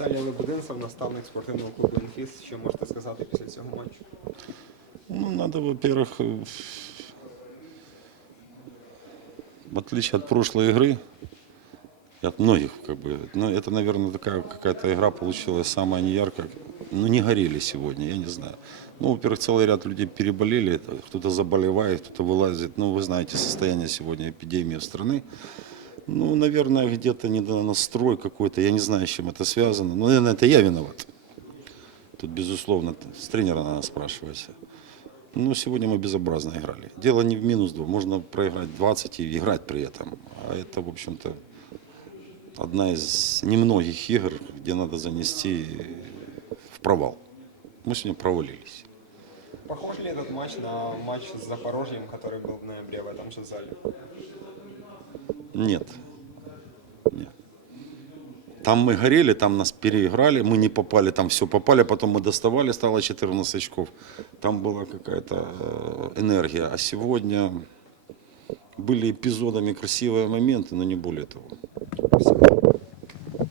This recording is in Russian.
Віталій Лебединцев, наставник спортивного клубу «Інфіс». Що можете сказати після цього матчу? Ну, надо, во-первых, э, в отличие от прошлой игры, и от многих, как бы, ну, это, наверное, такая какая-то игра получилась самая неяркая. Ну, не горели сегодня, я не знаю. Ну, во-первых, целый ряд людей переболели, это кто-то заболевает, кто-то вылазит. Ну, вы знаете состояние сегодня эпидемии в страны. Ну, наверное, где-то недонастрой какой-то, я не знаю, с чем это связано. Ну, наверное, это я виноват. Тут, безусловно, с тренера надо спрашивать. Ну, сегодня мы безобразно играли. Дело не в минус 2. Можно проиграть 20 и играть при этом. А это, в общем-то, одна из немногих игр, где надо занести в провал. Мы сегодня провалились. Похож ли этот матч на матч с Запорожьем, который был в ноябре в этом же зале? Нет. Нет. Там мы горели, там нас переиграли, мы не попали, там все попали, потом мы доставали, стало 14 очков. Там была какая-то э, энергия. А сегодня были эпизодами красивые моменты, но не более того. Спасибо.